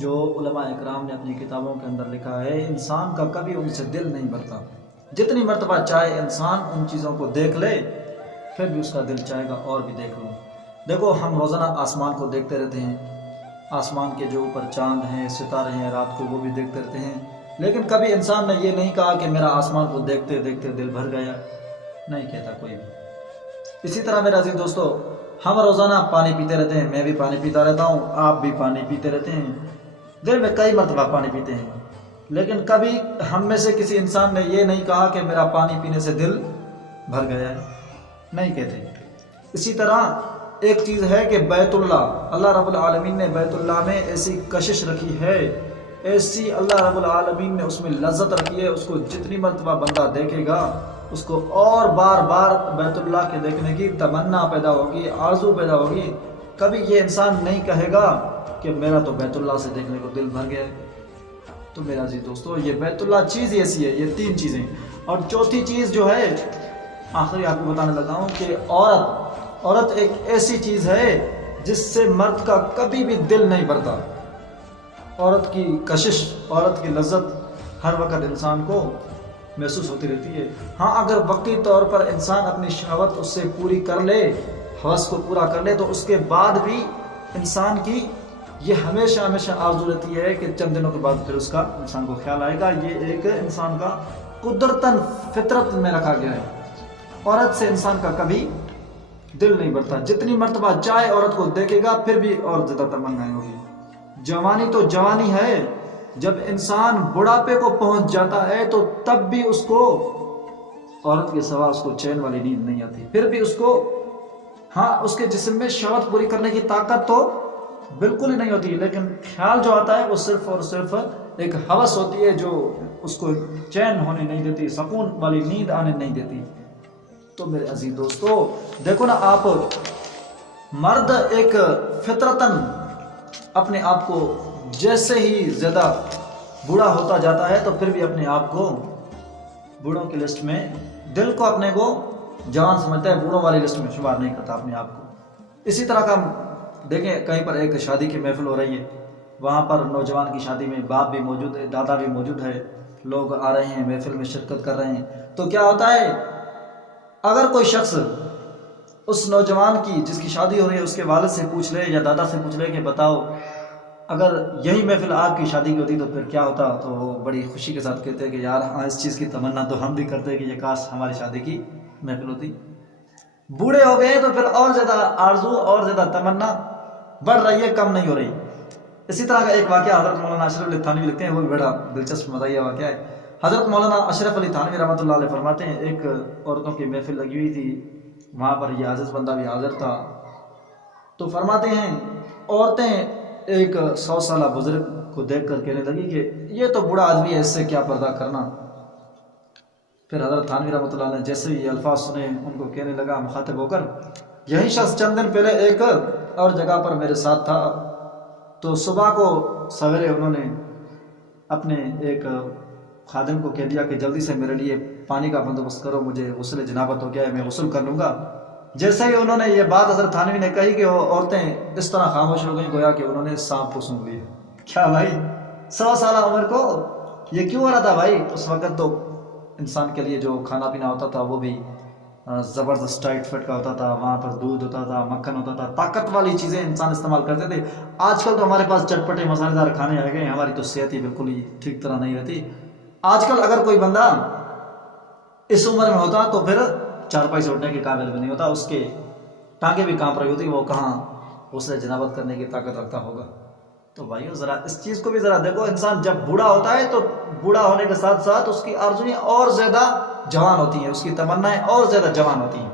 جو علماء اکرام نے اپنی کتابوں کے اندر لکھا ہے، انسان کا کبھی ان سے دل نہیں بھرتا۔ جتنی مرتبہ چاہے انسان ان چیزوں کو دیکھ لے، پھر بھی اس کا دل چاہے گا اور بھی دیکھ لوں۔ دیکھو، ہم روزانہ آسمان کو دیکھتے رہتے ہیں، آسمان کے جو اوپر چاند ہیں، ستارے ہیں، رات کو وہ بھی دیکھتے رہتے ہیں، لیکن کبھی انسان نے یہ نہیں کہا کہ میرا آسمان کو دیکھتے دیکھتے دل بھر گیا، نہیں کہتا کوئی بھی۔ اسی طرح میرے عزیز دوستو، ہم روزانہ پانی پیتے رہتے ہیں، میں بھی پانی پیتا رہتا ہوں، آپ بھی پانی پیتے رہتے ہیں، دن میں کئی مرتبہ پانی پیتے ہیں، لیکن کبھی ہم میں سے کسی انسان نے یہ نہیں کہا کہ میرا پانی پینے سے دل بھر گیا ہے، نہیں کہتے۔ اسی طرح ایک چیز ہے کہ بیت اللہ رب العالمین نے بیت اللہ میں ایسی کشش رکھی ہے، ایسی اللہ رب العالمین نے اس میں لذت رکھی ہے، اس کو جتنی مرتبہ بندہ دیکھے گا اس کو اور بار بار بیت اللہ کے دیکھنے کی تمنا پیدا ہوگی، آرزو پیدا ہوگی۔ کبھی یہ انسان نہیں کہے گا کہ میرا تو بیت اللہ سے دیکھنے کو دل بھر گیا ہے۔ تو میرا عزیز دوستو، یہ بیت اللہ چیز ایسی ہے، یہ تین چیزیں۔ اور چوتھی چیز جو ہے، آخری آپ کو بتانے لگا ہوں کہ عورت ایک ایسی چیز ہے جس سے مرد کا کبھی بھی دل نہیں بھرتا۔ عورت کی کشش، عورت کی لذت ہر وقت انسان کو محسوس ہوتی رہتی ہے۔ ہاں، اگر وقتی طور پر انسان اپنی شہوت اس سے پوری کر لے، ہوس کو پورا کر لے، تو اس کے بعد بھی انسان کی یہ ہمیشہ آرزو رہتی ہے کہ چند دنوں کے بعد پھر اس کا انسان کو خیال آئے گا۔ یہ ایک انسان کا قدرتاً فطرت میں رکھا گیا ہے۔ عورت سے انسان کا کبھی دل نہیں بھرتا، جتنی مرتبہ چاہے عورت کو دیکھے گا پھر بھی اور زیادہ تمنائیں ہوگی۔ جوانی تو جوانی ہے، جب انسان بڑھاپے کو پہنچ جاتا ہے تو تب بھی اس کو عورت کے سوا اس کو چین والی نیند نہیں آتی، پھر بھی اس کو اس کے جسم میں شہوت پوری کرنے کی طاقت تو بالکل ہی نہیں ہوتی، لیکن خیال جو آتا ہے وہ صرف اور صرف ایک ہوس ہوتی ہے جو اس کو چین ہونے نہیں دیتی، سکون والی نیند آنے نہیں دیتی۔ تو میرے عزیز دوستو، دیکھو نا، آپ مرد ایک فطرتاً اپنے آپ کو جیسے ہی زیادہ بوڑھا ہوتا جاتا ہے تو پھر بھی اپنے آپ کو بوڑھوں کی لسٹ میں، دل کو اپنے کو جوان سمجھتا ہے، بوڑھوں والی لسٹ میں شمار نہیں کرتا اپنے آپ کو۔ اسی طرح کا دیکھیں، کہیں پر ایک شادی کی محفل ہو رہی ہے، وہاں پر نوجوان کی شادی میں باپ بھی موجود ہے، دادا بھی موجود ہے، لوگ آ رہے ہیں، محفل میں شرکت کر رہے ہیں، تو کیا ہوتا ہے، اگر کوئی شخص اس نوجوان کی جس کی شادی ہو رہی ہے اس کے والد سے پوچھ لے یا دادا سے پوچھ لے کہ بتاؤ اگر یہی محفل آپ کی شادی کی ہوتی تو پھر کیا ہوتا، تو وہ بڑی خوشی کے ساتھ کہتے ہیں کہ یار ہاں، اس چیز کی تمنا تو ہم بھی کرتے ہیں کہ یہ کاش ہماری شادی کی محفل ہوتی۔ بوڑھے ہو گئے تو پھر اور زیادہ آرزو، اور زیادہ تمنا بڑھ رہی ہے، کم نہیں ہو رہی۔ اسی طرح کا ایک واقعہ حضرت مولانا اشرف علی تھانوی لکھتے ہیں، وہ بھی بڑا دلچسپ مزاحیہ واقعہ ہے۔ حضرت مولانا اشرف علی تھانوی رحمۃ اللہ علیہ فرماتے ہیں، ایک عورتوں کی محفل لگی ہوئی تھی، وہاں پر یہ عزیز بندہ بھی حاضر تھا، تو فرماتے ہیں عورتیں ایک 100 سالہ بزرگ کو دیکھ کر کہنے لگی کہ یہ تو بوڑھا آدمی ہے، اس سے کیا پردہ کرنا۔ پھر حضرت تھانوی رحمۃ اللہ نے جیسے ہی یہ الفاظ سنے، ان کو کہنے لگا مخاطب ہو کر، یہی شخص چند دن پہلے ایک اور جگہ پر میرے ساتھ تھا، تو صبح کو سویرے انہوں نے اپنے ایک خادم کو کہہ دیا کہ جلدی سے میرے لیے پانی کا بندوبست کرو، مجھے غسل جنابت ہو گیا ہے، میں غسل کر لوں گا۔ جیسے ہی انہوں نے یہ بات حضرت تھانوی نے کہی کہ وہ عورتیں اس طرح خاموش ہو گئیں گویا کہ انہوں نے سانپ کو سونگھ لیا۔ کیا بھائی، 100 سالہ عمر کو یہ کیوں ہو رہا تھا بھائی؟ اس وقت تو انسان کے لیے جو کھانا پینا ہوتا تھا وہ بھی زبردست ٹائٹ فٹ کا ہوتا تھا، وہاں پر دودھ ہوتا تھا، مکھن ہوتا تھا، طاقت والی چیزیں انسان استعمال کرتے تھے۔ آج کل تو ہمارے پاس چٹپٹے مسالے دار کھانے آ گئے ہیں، ہماری تو صحت ہی بالکل ہی ٹھیک طرح نہیں رہتی۔ آج کل اگر کوئی بندہ اس عمر میں ہوتا تو پھر چارپائی سے اٹھنے کے قابل بھی نہیں ہوتا، اس کے ٹانگیں بھی کانپ رہی ہوتی، وہ کہاں غسل جنابت کرنے کی طاقت رکھتا ہوگا۔ تو بھائیو، ذرا اس چیز کو بھی ذرا دیکھو، انسان جب بوڑھا ہوتا ہے تو بوڑھا ہونے کے ساتھ ساتھ اس کی آرزویں اور زیادہ جوان ہوتی ہیں، اس کی تمنائیں اور زیادہ جوان ہوتی ہیں۔